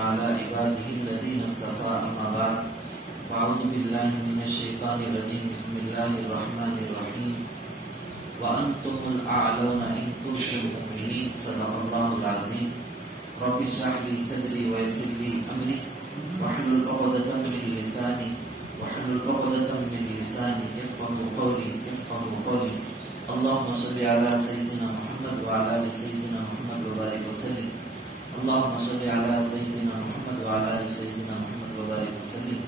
على عباده الذين اصطفى أما بعد فأعوذ بالله من الشيطان الرجيم بسم الله الرحمن الرحيم وأنتم الأعلون إن كنتم مؤمنين صدق الله العظيم رب اشرح لي صدري ويسر لي أمري واحلل عقدة من لساني يفقهوا قولي اللهم صل على سيدنا محمد وعلى آل سيدنا محمد وبارك وسلم اللهم صل على سيدنا محمد وعلى آل سيدنا محمد وبارك وسلم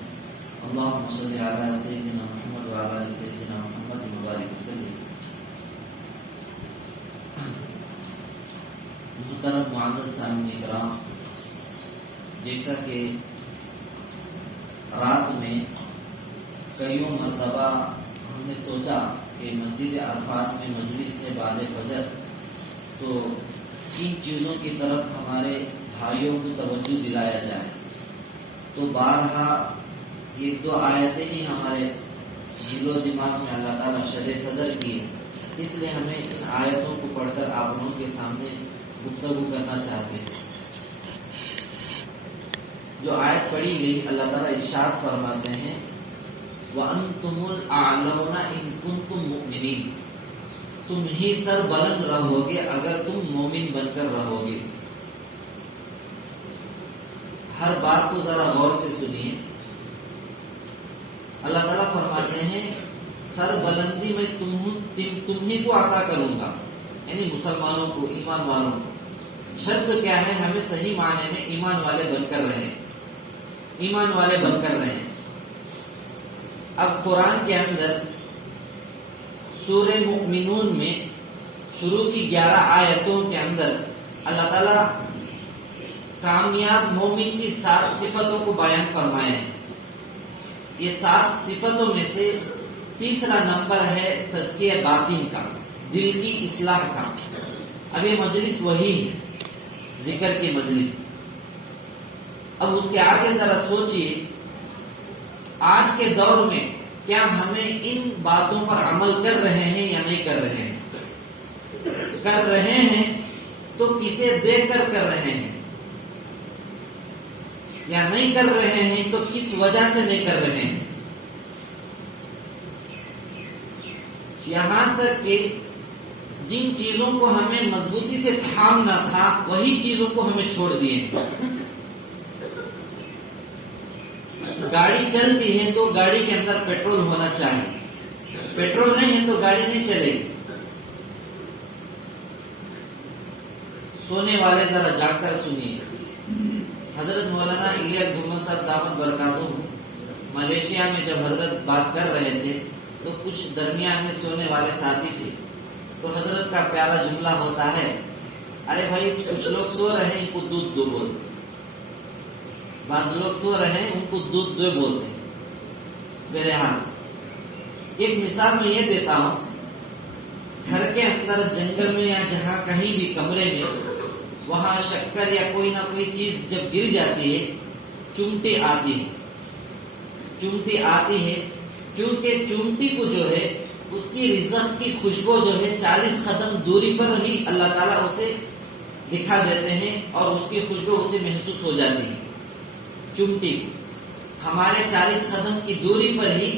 اللهم صل على سيدنا محمد وعلى آل سيدنا محمد وبارك وسلم. محترم معزز سامعین کرام، جیسا کہ رات میں کئیوں مرتبہ ہم نے سوچا کہ مسجد عرفات میں مجلس ہے بعد فجر، تو ان چیزوں کی طرف ہمارے بھائیوں کو توجہ دلایا جائے، تو بارہا ایک دو آیتیں ہی ہمارے دل و دماغ میں اللہ تعالیٰ شرح صدر کی ہے، اس لیے ہمیں ان آیتوں کو پڑھ کر آپ لوگوں کے سامنے گفتگو کرنا چاہتے ہیں. جو آیت پڑھی گئی اللہ تعالیٰ ارشاد فرماتے ہیں وَأَنْتُمُ الْأَعْلَوْنَ إِن كُنتُم مُؤْمِنِينَ، تم ہی سر بلند رہو گے اگر تم مومن بن کر رہو گے. ہر بات کو ذرا غور سے سنیے. اللہ تعالیٰ فرماتے ہیں سر بلندی میں تم ہی کو عطا کروں گا، یعنی مسلمانوں کو، ایمان والوں کو. شرط کیا ہے؟ ہمیں صحیح معنی میں ایمان والے بن کر رہیں. اب قرآن کے اندر سورہ مؤمنون میں شروع کی 11 آیتوں کے اندر اللہ تعالیٰ کامیاب مومن کی 7 صفتوں کو بیان فرمائے ہیں. یہ 7 صفتوں میں سے تیسرا نمبر ہے تزکیہ باطن کا، دل کی اصلاح کا. اب یہ مجلس وہی ہے، ذکر کی مجلس. اب اس کے آگے ذرا سوچئے، آج کے دور میں کیا ہمیں ان باتوں پر عمل کر رہے ہیں یا نہیں کر رہے ہیں؟ کر رہے ہیں تو کسے دیکھ کر رہے ہیں، یا نہیں کر رہے ہیں تو کس وجہ سے نہیں کر رہے ہیں؟ یہاں تک کہ جن چیزوں کو ہمیں مضبوطی سے تھامنا تھا وہی چیزوں کو ہمیں چھوڑ دیے. گاڑی چلتی ہے تو گاڑی کے اندر پیٹرول ہونا چاہیے، پیٹرول نہیں ہے تو گاڑی نہیں چلے گی. سونے والے ذرا جا کر سنیے. حضرت مولانا الیاس گھمر صاحب دامت برکاتہ ملیشیا میں جب حضرت بات کر رہے تھے تو کچھ درمیان میں سونے والے ساتھی تھے، تو حضرت کا پیارا جملہ ہوتا ہے ارے بھائی کچھ لوگ سو رہے ہیں ان کو دودھ دو بولتے، بعض لوگ سو رہے ہیں ان کو دودھ دو بولتے. بہرحال ایک مثال میں یہ دیتا ہوں، گھر کے اندر جنگل میں یا جہاں کہیں بھی کمرے میں وہاں شکر یا کوئی نہ کوئی چیز جب گر جاتی ہے چمٹی آتی ہے کیونکہ چمٹی کو جو ہے اس کی رزق کی خوشبو جو ہے 40 قدم دوری پر ہی اللہ تعالیٰ اسے دکھا دیتے ہیں اور اس کی خوشبو اسے محسوس ہو جاتی ہے. چمٹی ہمارے 40 قدم کی دوری پر ہی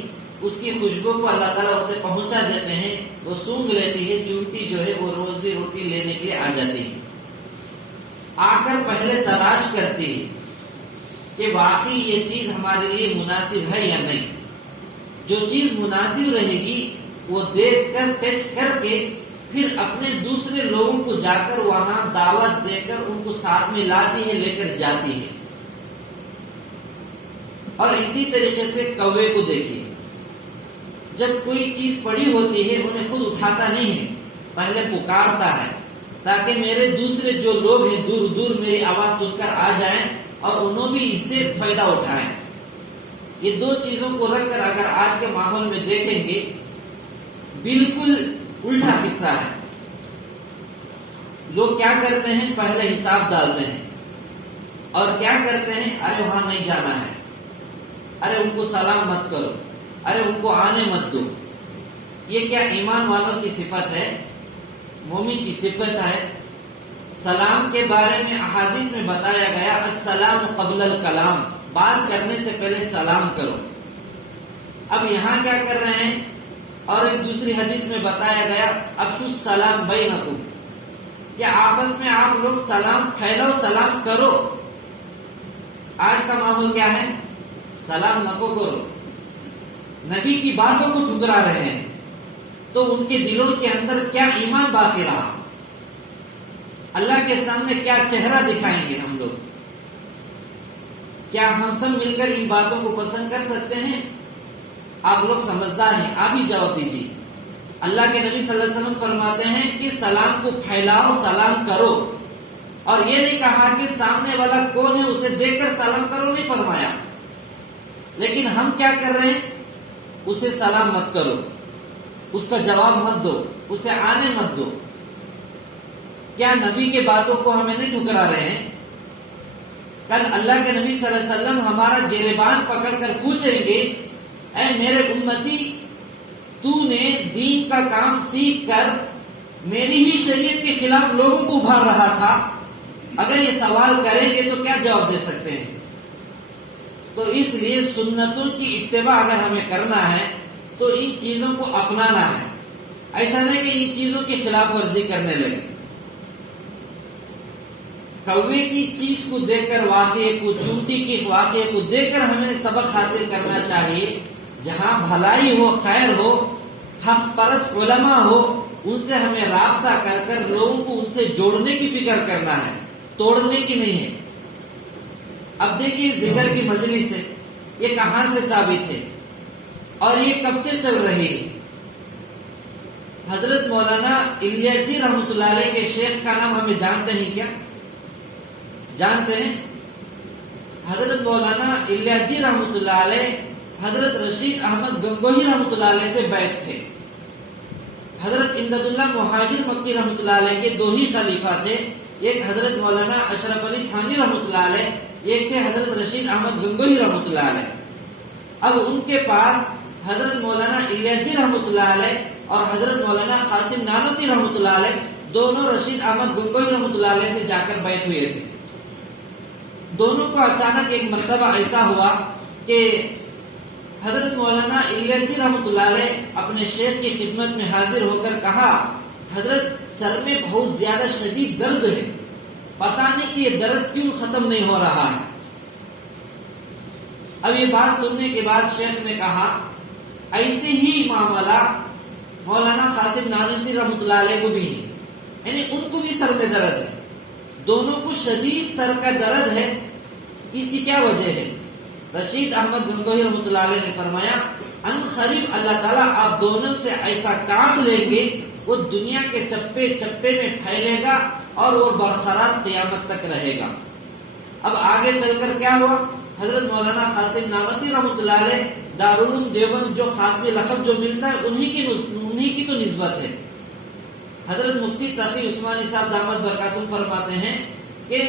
اس کی خوشبو کو اللہ تعالیٰ اسے پہنچا دیتے ہیں، وہ سونگ لیتی ہے. چمٹی جو ہے وہ روزی روٹی لینے کے لیے آ جاتی ہے. آ کر پہلے تلاش کرتی ہے کہ واقعی یہ چیز ہمارے لیے مناسب ہے یا نہیں. جو چیز مناسب رہے گی وہ دیکھ کر ٹچ کر کے پھر اپنے دوسرے لوگوں کو جا کر وہاں دعوت دے کر ان کو ساتھ میں لاتی ہے، لے کر جاتی ہے. اور اسی طریقے سے کوے کو دیکھیے، جب کوئی چیز پڑی ہوتی ہے انہیں خود اٹھاتا نہیں ہے، پہلے پکارتا ہے تاکہ میرے دوسرے جو لوگ ہیں دور دور میری آواز سن کر آ جائیں اور انہوں بھی اس سے فائدہ اٹھائیں. یہ 2 چیزوں کو رکھ کر اگر آج کے ماحول میں دیکھیں گے بالکل الٹا حصہ ہے. لوگ کیا کرتے ہیں؟ پہلے حساب ڈالتے ہیں اور کیا کرتے ہیں؟ ارے وہاں نہیں جانا ہے، ارے ان کو سلام مت کرو، ارے ان کو آنے مت دو. یہ کیا ایمان والوں کی صفت ہے؟ مومن کی صفت ہے؟ سلام کے بارے میں احادیث میں بتایا گیا السلام قبل الکلام، بات کرنے سے پہلے سلام کرو۔ اب یہاں کیا کر رہے ہیں؟ اور ایک دوسری حدیث میں بتایا گیا افشوا السلام بینکم، کہ آپس میں آپ لوگ سلام پھیلاؤ، سلام کرو۔ آج کا ماحول کیا ہے؟ سلام نکو کرو، نبی کی باتوں کو ٹھکرا رہے ہیں، تو ان کے دلوں کے اندر کیا ایمان باقی رہا؟ اللہ کے سامنے کیا چہرہ دکھائیں گے ہم لوگ؟ کیا ہم سب مل کر ان باتوں کو پسند کر سکتے ہیں؟ آپ لوگ سمجھدار ہیں، آپ ہی جواب دیجیے۔ اللہ کے نبی صلی اللہ علیہ وسلم فرماتے ہیں کہ سلام کو پھیلاؤ، سلام کرو، اور یہ نہیں کہا کہ سامنے والا کون ہے اسے دیکھ کر سلام کرو، نہیں فرمایا۔ لیکن ہم کیا کر رہے ہیں؟ اسے سلام مت کرو، اس کا جواب مت دو، اسے آنے مت دو۔ کیا نبی کے باتوں کو ہمیں نہیں ٹھکرا رہے ہیں؟ کل اللہ کے نبی صلی اللہ علیہ وسلم ہمارا گریبان پکڑ کر پوچھیں گے اے میرے امتی، تو نے دین کا کام سیکھ کر میری ہی شریعت کے خلاف لوگوں کو ابھار رہا تھا، اگر یہ سوال کریں گے تو کیا جواب دے سکتے ہیں؟ تو اس لیے سنتوں کی اتباع اگر ہمیں کرنا ہے تو ان چیزوں کو اپنانا ہے، ایسا نہیں کہ ان چیزوں کی خلاف ورزی کرنے لگے۔ کوے کی چیز کو دیکھ کر واقعے کو، چونٹی کی واقعے کو دیکھ کر ہمیں سبق حاصل کرنا چاہیے۔ جہاں بھلائی ہو، خیر ہو، حق پرست علماء ہو، ان سے ہمیں رابطہ کر کر لوگوں کو ان سے جوڑنے کی فکر کرنا ہے، توڑنے کی نہیں ہے۔ اب دیکھیے ذکر کی مجلس ہے، یہ کہاں سے ثابت ہے اور یہ کب سے چل رہی ہے؟ حضرت مولانا الیاس رحمۃ اللہ علیہ کے شیخ کا نام ہمیں جانتے ہیں کیا؟ جانتے ہیں؟ حضرت مولانا الیاس رحمۃ اللہ علیہ حضرت رشید احمد گنگوہی رحمۃ اللہ علیہ سے بیعت تھے۔ حضرت امداد اللہ مہاجر مکی رحمۃ اللہ علیہ کے دو ہی خلیفہ تھے، ایک حضرت مولانا اشرف علی تھانی رحمۃ اللہ علیہ، ایک تھے حضرت رشید احمد گنگوہی رحمۃ اللہ علیہ۔ اب ان کے پاس حضرت مولانا الیاس رحمۃ اللہ علیہ اور حضرت مولانا قاسم نانوتوی رحمۃ اللہ علیہ دونوں رشید احمد گنگوہی رحمۃ اللہ علیہ سے جا کر بیعت ہوئے تھے۔ دونوں کو اچانک ایک مرتبہ ایسا ہوا کہ حضرت مولانا الیاس رحمۃ اللہ علیہ اپنے شیخ کی خدمت میں حاضر ہو کر کہا حضرت سر میں بہت زیادہ شدید درد ہے، پتہ نہیں کہ یہ درد کیوں ختم نہیں ہو رہا ہے۔ اب یہ بات سننے کے بعد شیخ نے کہا ایسے ہی معاملہ مولانا قاسم نانوتوی رحمۃ اللہ علیہ کو بھی ہے، یعنی ان کو بھی سر میں درد ہے، دونوں کو شدید سر کا درد ہے۔ اس کی کیا وجہ ہے؟ رشید احمد گنگوہی رحمۃ اللہ علیہ نے فرمایا ان قریب اللہ تعالیٰ آپ دونوں سے ایسا کام لیں گے وہ دنیا کے چپے چپے میں پھیلے گا اور وہ برقرار قیامت تک رہے گا۔ اب آگے چل کر کیا ہوا؟ حضرت مولانا قاسم نانوتوی رحمۃ اللہ علیہ دارالعلوم دیوبند جو خاصمی لقب جو ملتا ہے انہی کی تو نسبت ہے۔ حضرت مفتی تقی عثمانی صاحب دامت برکاتہم فرماتے ہیں کہ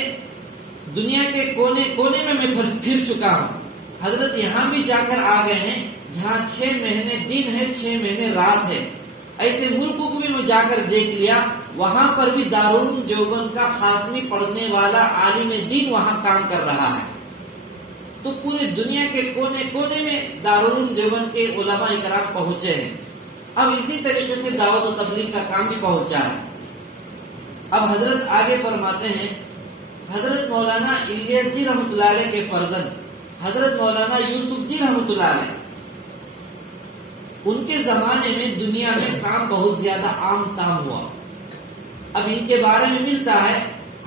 دنیا کے کونے کونے میں پھر چکا ہوں، حضرت یہاں بھی جا کر آ گئے ہیں جہاں 6 مہینے دن ہے، 6 مہینے رات ہے، ایسے ملکوں کو بھی میں جا کر دیکھ لیا، وہاں پر بھی دارالعلوم دیوبند کا خاصمی پڑھنے والا عالم دین وہاں کام کر رہا ہے۔ تو پورے دنیا کے کونے کونے میں دارالعلوم دیوبند کے علماء کرام پہنچے ہیں۔ اب اسی طریقے سے دعوت و تبلیغ کا کام بھی پہنچا ہے۔ اب حضرت آگے فرماتے ہیں حضرت مولانا الیاس رحمۃ اللہ علیہ کے فرزند حضرت مولانا یوسف رحمۃ اللہ علیہ، ان کے زمانے میں دنیا میں کام بہت زیادہ عام تام ہوا۔ اب ان کے بارے میں ملتا ہے،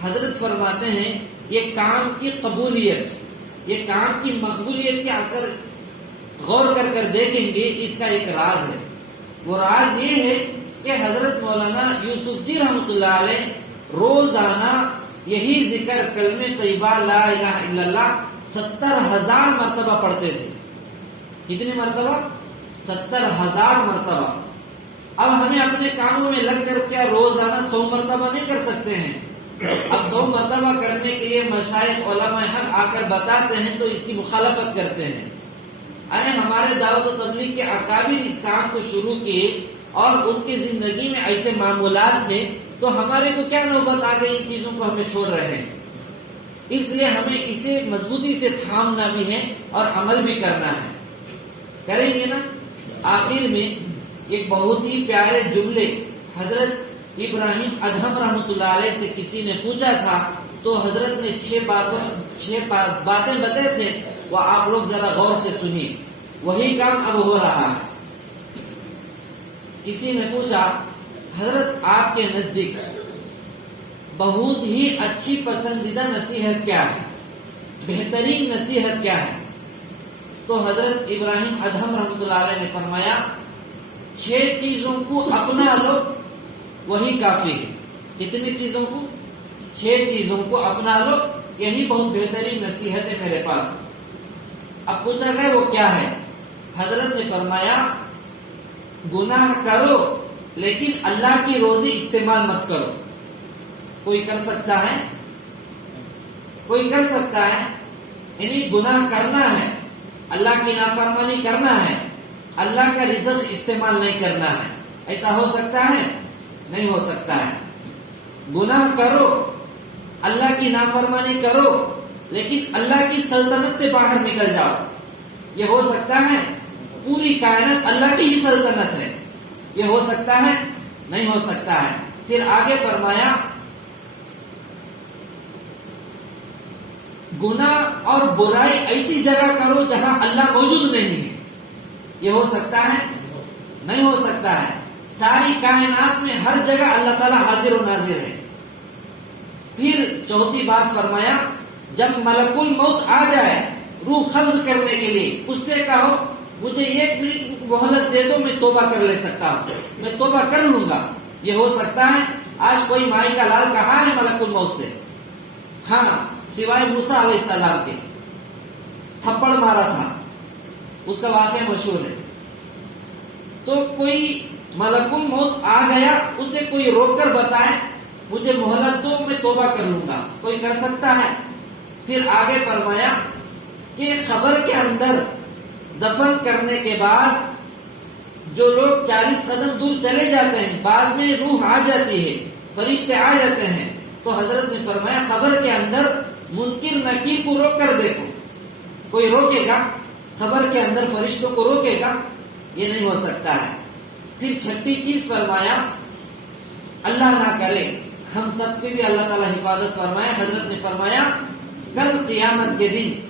حضرت فرماتے ہیں یہ کام کی قبولیت، یہ کام کی مقبولیت کے اگر غور کر دیکھیں گے اس کا ایک راز ہے۔ وہ راز یہ ہے کہ حضرت مولانا یوسف رحمۃ اللہ علیہ روزانہ یہی ذکر کلمہ طیبہ لا الہ الا اللہ 70,000 مرتبہ پڑھتے تھے۔ کتنی مرتبہ؟ 70,000 مرتبہ۔ اب ہمیں اپنے کاموں میں لگ کر کیا روزانہ 100 مرتبہ نہیں کر سکتے ہیں؟ اب 100 مرتبہ کرنے کے لیے مشائخ علماء حق آ کر بتاتے ہیں تو اس کی مخالفت کرتے ہیں۔ ارے ہمارے دعوت و تبلیغ کے اکابر اس کام کو شروع کیے اور ان کی زندگی میں ایسے معمولات تھے تو ہمارے کو کیا نوبت آ گئی، ان چیزوں کو ہمیں چھوڑ رہے ہیں. اس لیے ہمیں اسے مضبوطی سے تھامنا بھی ہے اور عمل بھی کرنا ہے. کریں گے نا؟ آخر میں ایک بہت ہی پیارے جملے حضرت ابراہیم ادہم رحمۃ اللہ علیہ سے کسی نے پوچھا تھا، تو حضرت نے 6 باتیں بتائے تھے، وہ آپ لوگ ذرا غور سے سنیے. وہی کام اب ہو رہا ہے. کسی نے پوچھا حضرت آپ کے نزدیک بہت ہی اچھی پسندیدہ نصیحت کیا ہے، بہترین نصیحت کیا ہے؟ تو حضرت ابراہیم ادہم رحمۃ اللہ علیہ نے فرمایا 6 چیزوں کو اپنا لو وہی کافی ہے. کتنی چیزوں کو؟ 6 چیزوں کو اپنا لو، یہی بہت بہترین نصیحت ہے میرے پاس. اب پوچھا گیا وہ کیا ہے؟ حضرت نے فرمایا گناہ کرو لیکن اللہ کی روزی استعمال مت کرو. کوئی کر سکتا ہے؟ کوئی کر سکتا ہے؟ یعنی گناہ کرنا ہے، اللہ کی نافرمانی کرنا ہے، اللہ کا رزق استعمال نہیں کرنا ہے. ایسا ہو سکتا ہے؟ نہیں ہو سکتا ہے. گناہ کرو، اللہ کی نافرمانی کرو، لیکن اللہ کی سلطنت سے باہر نکل جاؤ. یہ ہو سکتا ہے؟ پوری کائنات اللہ کی ہی سلطنت ہے. یہ ہو سکتا ہے؟ نہیں ہو سکتا ہے. پھر آگے فرمایا گناہ اور برائی ایسی جگہ کرو جہاں اللہ موجود نہیں ہے. یہ ہو سکتا ہے؟ نہیں ہو سکتا ہے. ساری کائنات میں ہر جگہ اللہ تعالیٰ حاضر و ناظر ہے. پھر چوتھی بات فرمایا جب ملک الموت آ جائے روح قبض کرنے کے لیے، اس سے کہو مجھے 1 منٹ مہلت دے دو، میں توبہ کر لے سکتا ہوں، میں توبہ کر لوں گا. یہ ہو سکتا ہے؟ آج کوئی مائی کا لال کہا ہے ملک الموت سے؟ ہاں، سوائے موسیٰ علیہ السلام کے. تھپڑ مارا تھا، اس کا واقعہ مشہور ہے. تو کوئی ملک الموت آ گیا، اسے کوئی روک کر بتائے مجھے مہلت دو، میں توبہ کر لوں گا، کوئی کر سکتا ہے؟ پھر آگے فرمایا کہ قبر کے اندر دفن کرنے کے بعد جو لوگ 40 قدم دور چلے جاتے ہیں، بعد میں روح آ جاتی ہے، فرشتے آ جاتے ہیں. تو حضرت نے فرمایا قبر کے اندر منکر نکیر کو روک کر دیکھو. کوئی روکے گا؟ قبر کے اندر فرشتوں کو روکے گا؟ یہ نہیں ہو سکتا ہے. پھر 6ٹھی چیز فرمایا اللہ نہ کرے ہم سب کی بھی اللہ تعالیٰ حفاظت فرمائے. حضرت نے فرمایا کل قیامت کے دن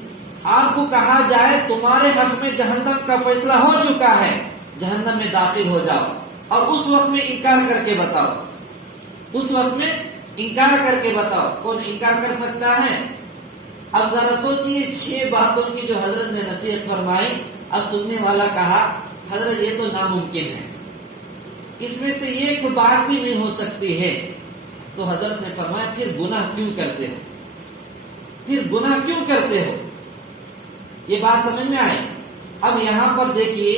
آپ کو کہا جائے تمہارے حق میں جہنم کا فیصلہ ہو چکا ہے، جہنم میں داخل ہو جاؤ، اور اس وقت میں انکار کر کے بتاؤ. اس وقت میں انکار کر کے بتاؤ. کون انکار کر سکتا ہے؟ اب ذرا سوچئے 6 باتوں کی جو حضرت نے نصیحت فرمائی. اب سننے والا کہا حضرت یہ تو ناممکن ہے، اس میں سے ایک بات بھی نہیں ہو سکتی ہے. تو حضرت نے فرمایا پھر گناہ کیوں کرتے ہو؟ پھر گناہ کیوں کرتے ہو؟ یہ بات سمجھ میں آئی؟ اب یہاں پر دیکھیے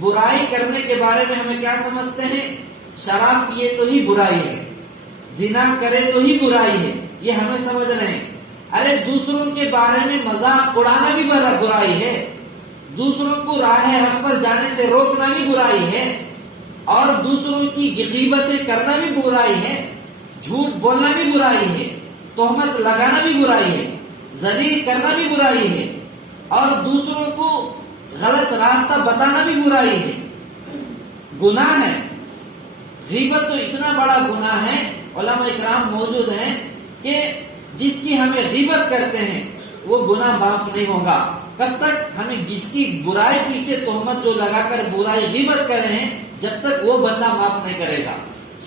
برائی کرنے کے بارے میں ہمیں کیا سمجھتے ہیں؟ شراب پیے تو ہی برائی ہے، زنا کرے تو ہی برائی ہے، یہ ہمیں سمجھ رہے ہیں. ارے دوسروں کے بارے میں مذاق اڑانا بھی برائی ہے، دوسروں کو راہ حق پر جانے سے روکنا بھی برائی ہے، اور دوسروں کی غیبتیں کرنا بھی برائی ہے، جھوٹ بولنا بھی برائی ہے، تہمت لگانا بھی برائی ہے، ذلیل کرنا بھی برائی ہے، اور دوسروں کو غلط راستہ بتانا بھی برائی ہے. گناہ ہے. غیبت تو اتنا بڑا گناہ ہے، علماء اکرام موجود ہیں کہ جس کی ہمیں غیبت کرتے ہیں وہ گناہ معاف نہیں ہوگا. کب تک؟ ہمیں جس کی برائی پیچھے تہمت جو لگا کر برائی غیبت کر رہے ہیں، جب تک وہ بندہ معاف نہیں کرے گا.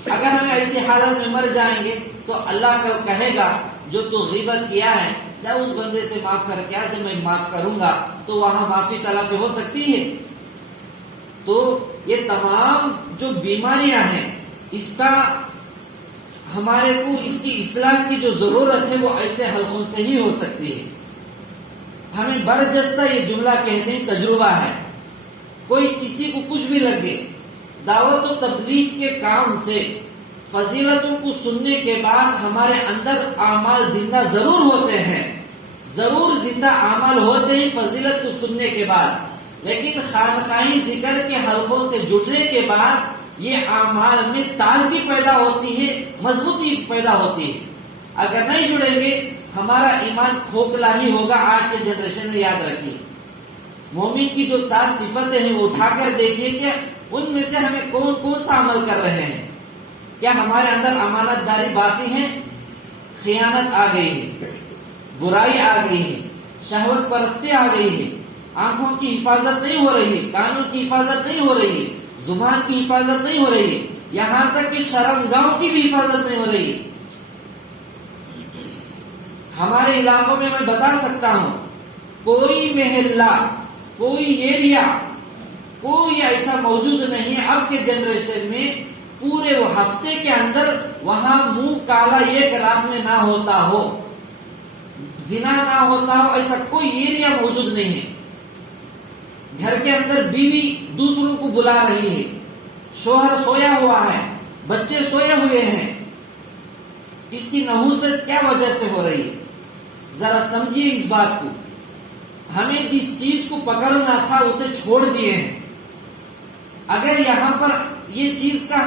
اگر ہم ایسی حالت میں مر جائیں گے تو اللہ کو کہے گا جو تو غیبت کیا ہے جا اس بندے سے معاف کر کے آ، جب میں معاف کروں گا تو وہاں معافی تلافی ہو سکتی ہے. تو یہ تمام جو بیماریاں ہیں اس کا ہمارے کو اس کی اصلاح کی جو ضرورت ہے وہ ایسے حلقوں سے ہی ہو سکتی ہے. ہمیں برجستہ یہ جملہ کہتے ہیں تجربہ ہے. کوئی کسی کو کچھ بھی لگے، دعوت و تبلیغ کے کام سے فضیلتوں کو سننے کے بعد ہمارے اندر اعمال زندہ ضرور ہوتے ہیں، ضرور زندہ اعمال ہوتے ہیں فضیلت کو سننے کے بعد. لیکن خانقاہی ذکر کے حلقوں سے جڑنے کے بعد یہ اعمال میں تازگی پیدا ہوتی ہے، مضبوطی پیدا ہوتی ہے. اگر نہیں جڑیں گے ہمارا ایمان کھوکھلا ہی ہوگا. آج کے جنریشن میں یاد رکھیے، مومن کی جو 7 صفتیں ہیں وہ اٹھا کر دیکھیے کہ ان میں سے ہمیں کون کون سا عمل کر رہے ہیں. کیا ہمارے اندر امانت داری باقی ہے؟ خیانت آ گئی ہے، برائی آ گئی ہے، شہوت پرستی آ گئی ہے، آنکھوں کی حفاظت نہیں ہو رہی ہے، کانوں کی حفاظت نہیں ہو رہی ہے، زبان کی حفاظت نہیں ہو رہی ہے، یہاں تک کہ شرمگاہوں کی بھی حفاظت نہیں ہو رہی ہے. ہمارے علاقوں میں میں بتا سکتا ہوں، کوئی محلہ، کوئی ایریا، کوئی ایسا موجود نہیں ہے اب کے جنریشن میں پورے وہ ہفتے کے اندر وہاں منہ کالا ایک رات میں نہ ہوتا ہو، زنا نہ ہوتا ہو، ایسا کوئی ایریا موجود نہیں ہے. گھر کے اندر بیوی دوسروں کو بلا رہی ہے، شوہر سویا ہوا ہے، بچے سوئے ہوئے ہیں. اس کی نحوست کیا وجہ سے ہو رہی ہے؟ ذرا سمجھیے اس بات کو. ہمیں جس چیز کو پکڑنا تھا اسے چھوڑ دیے ہیں. اگر یہاں پر یہ چیز کا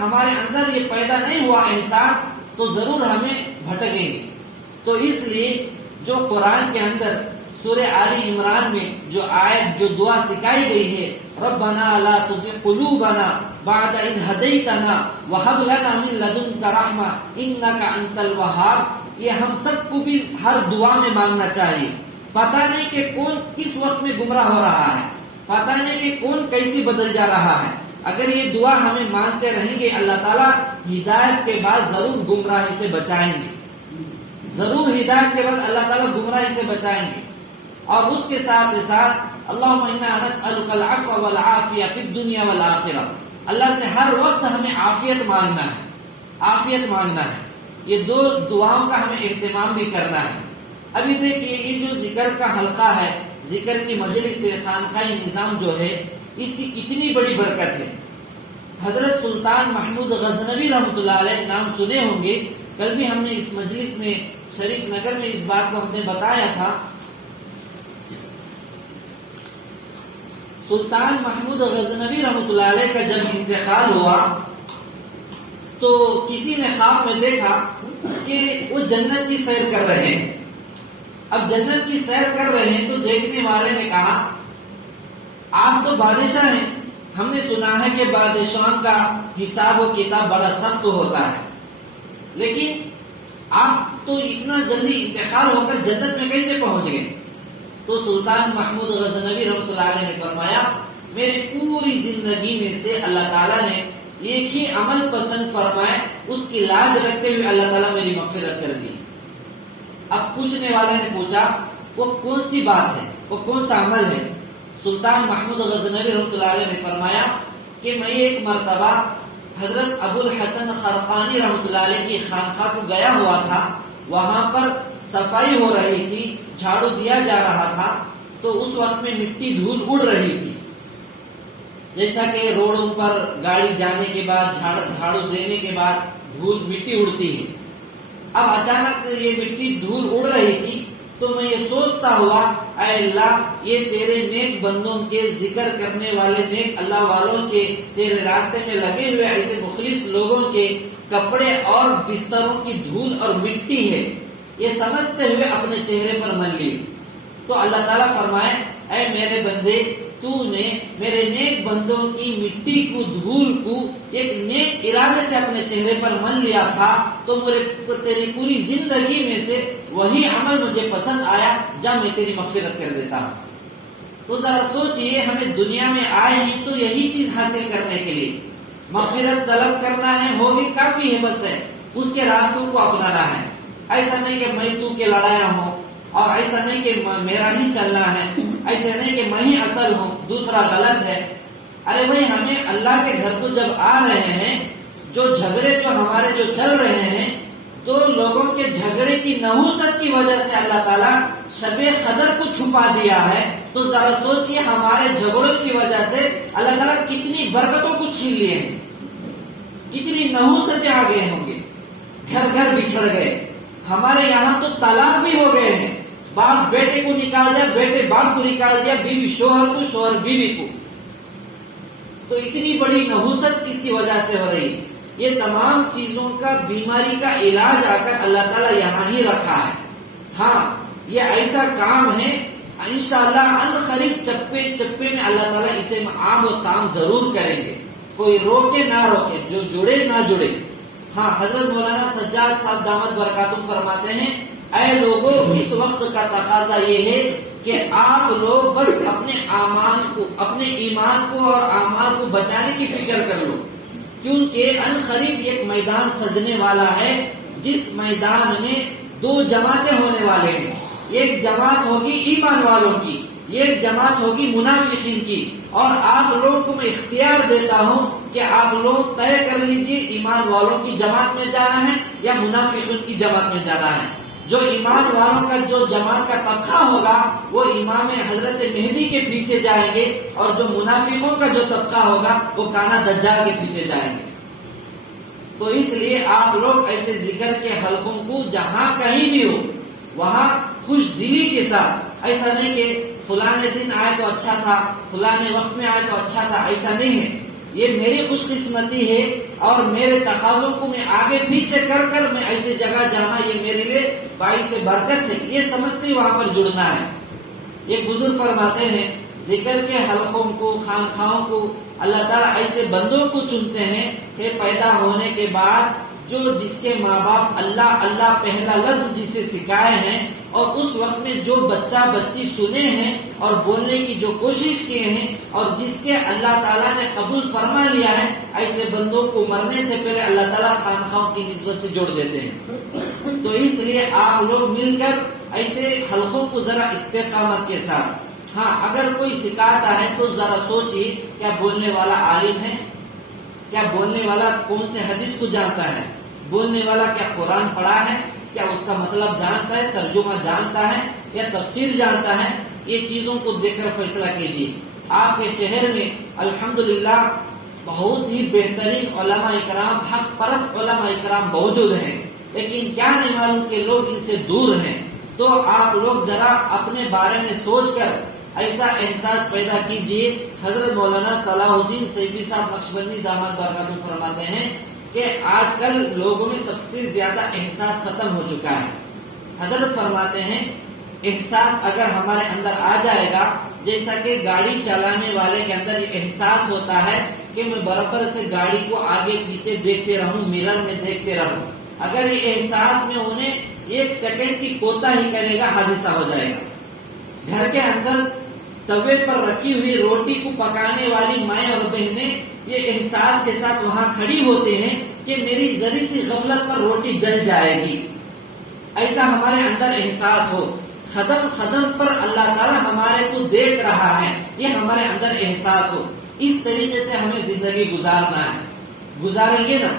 ہمارے اندر یہ پیدا نہیں ہوا احساس تو ضرور ہمیں بھٹکیں گے. تو اس لیے جو قرآن کے اندر سورہ آل عمران میں جو آیت، جو دعا سکھائی گئی ہے، ربنا لا تزغ قلوبنا بعد اذ ہدیتنا وہب لنا من لدنک رحمہ انک انت الوہاب، یہ ہم سب کو بھی ہر دعا میں مانگنا چاہیے. پتہ نہیں کہ کون کس وقت میں گمراہ ہو رہا ہے، پتہ نہیں کہ کون کیسے بدل جا رہا ہے. اگر یہ دعا ہمیں مانتے رہیں گے اللہ تعالیٰ ہدایت کے بعد ضرور گمراہی سے بچائیں گے. ضرور ہدایت کے بعد اللہ تعالیٰ گمراہی سے بچائیں گے. اور اس کے ساتھ اللہم انا نسألک العفو والعافیہ فی الدنیا والآخرہ، اللہ سے ہر وقت ہمیں عافیت مانگنا ہے، عافیت مانگنا ہے. یہ 2 دعاؤں کا ہمیں اہتمام بھی کرنا ہے. ابھی دیکھیے یہ جو ذکر کا حلقہ ہے، ذکر کی مجلس خانقاہی نظام جو ہے، اس کی کتنی بڑی برکت ہے. حضرت سلطان محمود غزنوی رحمۃ اللہ علیہ نام سنے ہوں گے. کل بھی ہم نے اس مجلس میں شریف نگر میں اس بات کو ہم نے بتایا تھا. سلطان محمود غزنوی رحمۃ اللہ علیہ کا جب انتقال ہوا تو کسی نے خواب میں دیکھا کہ وہ جنت کی سیر کر رہے ہیں. اب جنت کی سیر کر رہے ہیں تو دیکھنے والے نے کہا آپ تو بادشاہ ہیں، ہم نے سنا ہے کہ بادشاہوں کا حساب و کتاب بڑا سخت ہوتا ہے، لیکن آپ تو اتنا جلدی انتقال ہو کر جنت میں کیسے پہنچ گئے؟ تو سلطان محمود غزنوی رحمۃ اللہ علیہ نے فرمایا میری پوری زندگی میں سے اللہ تعالیٰ نے ایک ہی عمل پسند فرمائے، اس کی لاج رکھتے ہوئے اللہ تعالیٰ میری مغفرت کر دی. اب پوچھنے والے نے پوچھا وہ کون سی بات ہے، وہ کون سا عمل ہے؟ سلطان محمود غزنوی رحمۃ اللہ علیہ نے فرمایا کہ میں ایک مرتبہ حضرت ابو الحسن خرقانی رحمۃ اللہ علیہ کی خانقاہ کو گیا ہوا تھا. وہاں پر صفائی ہو رہی تھی، جھاڑو دیا جا رہا تھا، تو اس وقت میں مٹی دھول اڑ رہی تھی. جیسا کہ روڈوں پر گاڑی جانے کے بعد جھاڑو دینے کے بعد دھول مٹی اڑتی ہے. اب اچانک یہ مٹی دھول اڑ رہی تھی تو میں یہ سوچتا ہوا اے اللہ یہ تیرے نیک بندوں کے ذکر کرنے والے نیک اللہ والوں کے تیرے راستے میں لگے ہوئے ایسے مخلص لوگوں کے کپڑے اور بستروں کی دھول اور مٹی ہے، یہ سمجھتے ہوئے اپنے چہرے پر مل لی. تو اللہ تعالیٰ فرمائے اے میرے بندے تو نے میرے نیک بندوں کی مٹی کو دھول کو ایک نیک ارادے سے اپنے چہرے پر من لیا تھا تو تیری پوری زندگی میں سے وہی عمل مجھے پسند آیا جب میں تیری مغفرت کر دیتا ہوں. تو ذرا سوچئے ہمیں دنیا میں آئے ہیں تو یہی چیز حاصل کرنے کے لیے مغفرت طلب کرنا ہے، ہوگی کافی ہے، بس ہے اس کے راستوں کو اپنانا ہے. ایسا نہیں کہ میں تو کے لڑایا ہوں، اور ایسا نہیں کہ میرا ہی چلنا ہے، ایسا نہیں کہ میں ہی اصل ہوں دوسرا غلط ہے. ارے بھائی ہمیں اللہ کے گھر کو جب آ رہے ہیں، جو جھگڑے جو ہمارے جو چل رہے ہیں تو لوگوں کے جھگڑے کی نحوست کی وجہ سے اللہ تعالیٰ شب قدر کو چھپا دیا ہے. تو ذرا سوچئے ہمارے جھگڑوں کی وجہ سے اللہ تعالیٰ کتنی برکتوں کو چھین لیے ہیں، کتنی نحوستیں آ گئے ہوں گے، گھر گھر بچھڑ گئے. ہمارے یہاں تو طلاق بھی ہو گئے ہیں، باپ بیٹے کو نکال دیا، بیٹے باپ کو نکال دیا، بیوی شوہر کو، شوہر بیوی کو. تو اتنی بڑی نحوست کس کی وجہ سے ہو رہی ہے؟ یہ تمام چیزوں کا بیماری کا علاج آ کر اللہ تعالیٰ یہاں ہی رکھا ہے. ہاں یہ ایسا کام ہے انشاءاللہ ان قریب چپے چپے میں اللہ تعالیٰ اسے عام و تام ضرور کریں گے. کوئی روکے نہ روکے، جو جڑے نہ جڑے. ہاں حضرت مولانا سجاد صاحب دامت برکاتہم فرماتے ہیں اے لوگوں، اس وقت کا تقاضا یہ ہے کہ آپ لوگ بس اپنے ایمان کو اور اعمال کو بچانے کی فکر کر لو، کیونکہ ان قریب ایک میدان سجنے والا ہے جس میدان میں دو جماعتیں ہونے والے ہیں. ایک جماعت ہوگی ایمان والوں کی، ایک جماعت ہوگی منافقین کی. اور آپ لوگوں کو میں اختیار دیتا ہوں کہ آپ لوگ طے کر لیجئے ایمان والوں کی جماعت میں جانا ہے یا منافقین کی جماعت میں جانا ہے. جو ایمان والوں کا جو جماعت کا طبقہ ہوگا وہ امام حضرت مہدی کے پیچھے جائیں گے، اور جو منافقوں کا جو طبقہ ہوگا وہ کانا دجال کے پیچھے جائیں گے. تو اس لیے آپ لوگ ایسے ذکر کے حلقوں کو جہاں کہیں بھی ہو وہاں خوش دلی کے ساتھ، ایسا نہیں کہ فلانے دن آئے تو اچھا تھا، فلانے وقت میں آئے تو اچھا تھا، ایسا نہیں ہے. یہ میری خوش قسمتی ہے اور میرے تقاضوں کو میں آگے پیچھے کر میں ایسی جگہ جانا یہ میرے لیے باعث برکت ہے. یہ سمجھتے وہاں پر جڑنا ہے. یہ بزرگ فرماتے ہیں ذکر کے حلقوں کو، خانقاہوں کو اللہ تعالیٰ ایسے بندوں کو چنتے ہیں کہ پیدا ہونے کے بعد جو جس کے ماں باپ اللہ اللہ پہلا لفظ جسے سکھائے ہیں اور اس وقت میں جو بچہ بچی سنے ہیں اور بولنے کی جو کوشش کیے ہیں اور جس کے اللہ تعالیٰ نے قبول فرما لیا ہے، ایسے بندوں کو مرنے سے پہلے اللہ تعالیٰ خانقاہوں کی نسبت سے جوڑ دیتے ہیں. تو اس لیے آپ لوگ مل کر ایسے حلقوں کو ذرا استقامت کے ساتھ، ہاں اگر کوئی سکھاتا ہے تو ذرا سوچیے کیا بولنے والا عالم ہے، کیا بولنے والا کون سے حدیث کو جانتا ہے، بولنے والا کیا قرآن پڑھا ہے، کیا اس کا مطلب جانتا ہے، ترجمہ جانتا ہے یا تفسیر جانتا ہے. یہ چیزوں کو دیکھ کر فیصلہ کیجیے. آپ کے شہر میں الحمدللہ بہت ہی بہترین علماء اکرام، حق پرست علماء اکرام موجود ہیں، لیکن کیا نہیں معلوم کہ لوگ ان سے دور ہیں. تو آپ لوگ ذرا اپنے بارے میں سوچ کر ایسا احساس پیدا کیجئے. حضرت مولانا صلاح الدین سیفی صاحب نقشبندی دامت برکاتہم فرماتے ہیں کہ آج کل لوگوں میں سب سے زیادہ احساس ختم ہو چکا ہے. حضرت فرماتے ہیں احساس اگر ہمارے اندر آ جائے گا، جیسا کہ گاڑی چلانے والے کے اندر یہ احساس ہوتا ہے کہ میں برابر سے گاڑی کو آگے پیچھے دیکھتے رہوں، میرر میں دیکھتے رہوں، اگر یہ احساس میں انہیں ایک سیکنڈ کی کوتاہی کرے گا حادثہ ہو جائے گا. گھر کے اندر توے پر رکھی ہوئی روٹی کو پکانے والی مائیں اور بہنیں یہ احساس کے ساتھ وہاں کھڑی ہوتے ہیں کہ میری ذری سی غفلت پر روٹی جل جائے گی. ایسا ہمارے اندر احساس ہو. قدم قدم پر اللہ تعالیٰ ہمارے کو دیکھ رہا ہے، یہ ہمارے اندر احساس ہو. اس طریقے سے ہمیں زندگی گزارنا ہے. گزاریں گے نا؟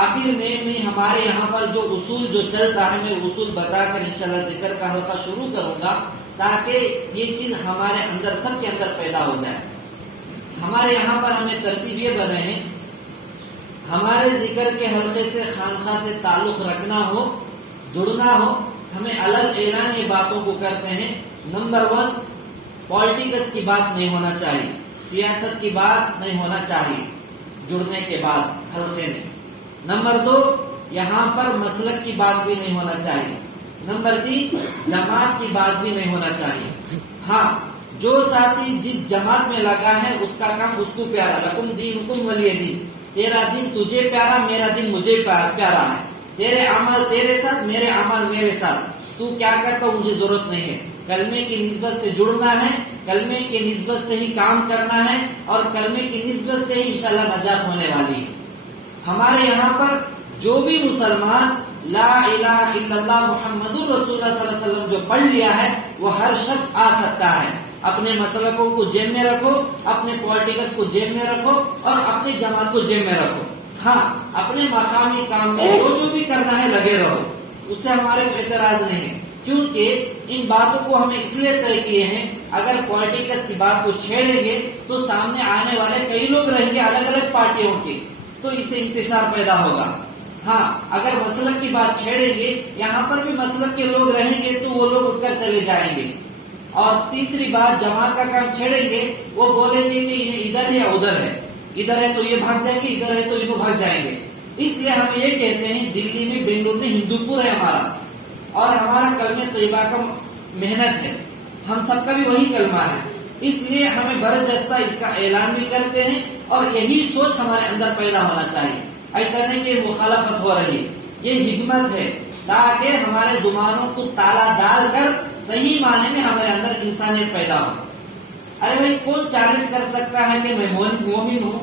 آخر میں ہمارے یہاں پر جو اصول جو چلتا ہے میں اصول بتا کر انشاءاللہ ذکر کا حلقہ شروع کروں گا تاکہ یہ چیز ہمارے اندر سب کے اندر پیدا ہو جائے. ہمارے یہاں پر ہمیں ترتیب یہ بنے ہیں، ہمارے ذکر کے حلقے سے خانقاہ سے تعلق رکھنا ہو، جڑنا ہو، ہمیں علل اعلان یہ باتوں کو کرتے ہیں. نمبر 1 پولیٹکس کی بات نہیں ہونا چاہیے، سیاست کی بات نہیں ہونا چاہیے جڑنے کے بعد حلقے میں. نمبر 2 یہاں پر مسلک کی بات بھی نہیں ہونا چاہیے. نمبر 3 جماعت کی بات بھی نہیں ہونا چاہیے. ہاں جو ساتھی جس جماعت میں لگا ہے اس کا کام اس کو پیارا. لکم دینکم ولی دین، تیرا دین تجھے پیارا، میرا دین مجھے پیارا ہے. تیرے عمل تیرے ساتھ، میرے عمل میرے ساتھ. تو کیا کرتا مجھے ضرورت نہیں ہے. کلمے کی نسبت سے جڑنا ہے، کلمے کی نسبت سے ہی کام کرنا ہے اور کلمے کی نسبت سے ہی انشاءاللہ نجات ہونے والی ہے. ہمارے یہاں پر جو بھی مسلمان لا الہ الا اللہ محمد الرسول اللہ صلی اللہ علیہ وسلم جو پڑھ لیا ہے وہ ہر شخص آ سکتا ہے. اپنے مسلکوں کو جیب میں رکھو، اپنے پولیٹکس کو جیب میں رکھو اور اپنی جماعت کو جیب میں رکھو. ہاں اپنے مقامی کام میں جو بھی کرنا ہے لگے رہو، اس سے ہمارے کو اعتراض نہیں ہے، کیونکہ ان باتوں کو ہمیں اس لیے طے کیے ہیں. اگر پولیٹکس کی بات کو چھیڑیں گے تو سامنے آنے والے کئی لوگ رہیں گے الگ الگ پارٹیوں کے، تو اس سے انتشار پیدا ہوگا. ہاں اگر مسلک کی بات چھیڑیں گے، یہاں پر بھی مسلک کے لوگ رہیں گے تو وہ لوگ اٹھ کر چلے جائیں گے. اور تیسری بات جماعت کا کام چھیڑیں گے، وہ بولیں گے کہ انہیں ادھر ہے یا ادھر ہے، ادھر ہے تو یہ بھاگ جائیں گے، ادھر ہے تو انہوں بھاگ جائیں گے. اس لیے ہم یہ کہتے ہیں دلی میں، بنگلور میں ہندوپور ہے ہمارا، اور ہمارا کلمہ طیبہ کا محنت ہے، ہم سب کا بھی وہی کلمہ ہے. اس لیے ہمیں برجستہ اس کا اعلان بھی کرتے ہیں، اور یہی سوچ ہمارے اندر پیدا ہونا چاہیے. ایسا نہیں کہ مخالفت ہو رہی، یہ حکمت ہے تاکہ ہمارے زبانوں کو تالا ڈال کر صحیح معنی میں ہمارے اندر انسانیت پیدا ہو. ارے بھائی، کون چیلنج کر سکتا ہے کہ میں مومن ہوں؟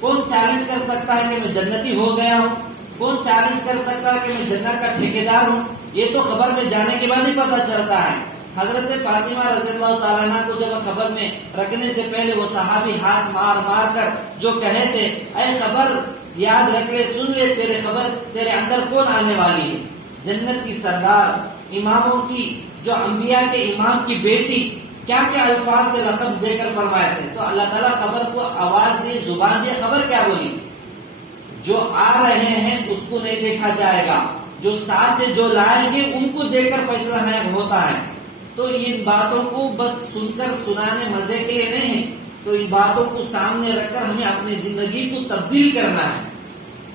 کون چیلنج کر سکتا ہے کہ میں جنتی ہو گیا ہوں؟ کون چیلنج کر سکتا ہے کہ میں جنت کا ٹھیکیدار ہوں؟ یہ تو خبر میں جانے کے بعد ہی پتا چلتا ہے. حضرت فاطمہ رضی اللہ تعالیٰ عنہ کو جب خبر میں رکھنے سے پہلے وہ صحابی ہاتھ مار مار کر جو کہے تھے، اے خبر یاد رکھ لے، سن لے، تیرے اندر کون آنے والی ہے؟ جنت کی سردار، اماموں کی، جو انبیاء کے امام کی بیٹی. کیا کیا الفاظ سے لقب دے کر فرمائے تھے. تو اللہ تعالیٰ خبر کو آواز دی، زبان دی، خبر کیا بولی؟ جو آ رہے ہیں اس کو نہیں دیکھا جائے گا، جو ساتھ میں جو لائیں گے ان کو دیکھ کر فیصلہ ہوتا ہے. تو ان باتوں کو بس سن کر سنانے مزے کے لیے نہیں ہے، تو ان باتوں کو سامنے رکھ کر ہمیں اپنی زندگی کو تبدیل کرنا ہے.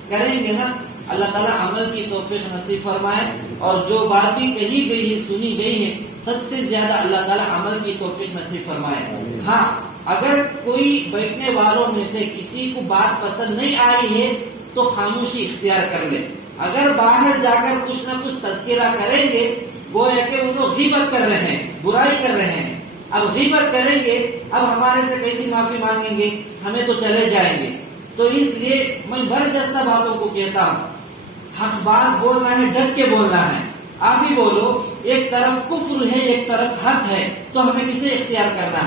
کریں گے نا؟ اللہ تعالیٰ عمل کی توفیق نصیب فرمائے. اور جو بات بھی کہی گئی ہے، سنی گئی ہے، سب سے زیادہ اللہ تعالیٰ عمل کی توفیق نصیب فرمائے. ہاں، اگر کوئی بیٹھنے والوں میں سے کسی کو بات پسند نہیں آئی ہے تو خاموشی اختیار کر لے. اگر باہر جا کر کچھ نہ کچھ تذکرہ کریں گے، گویا کہ انہوں غیبت کر رہے ہیں، برائی کر رہے ہیں. اب غیبت کریں گے، اب ہمارے سے کیسی معافی مانگیں گے؟ ہمیں تو چلے جائیں گے. تو اس لیے میں برجستہ باتوں کو کہتا ہوں، حق بات بولنا ہے، ڈٹ کے بولنا ہے. آپ ہی بولو، ایک طرف کفر ہے، ایک طرف حق ہے، تو ہمیں کسے اختیار کرنا ہے؟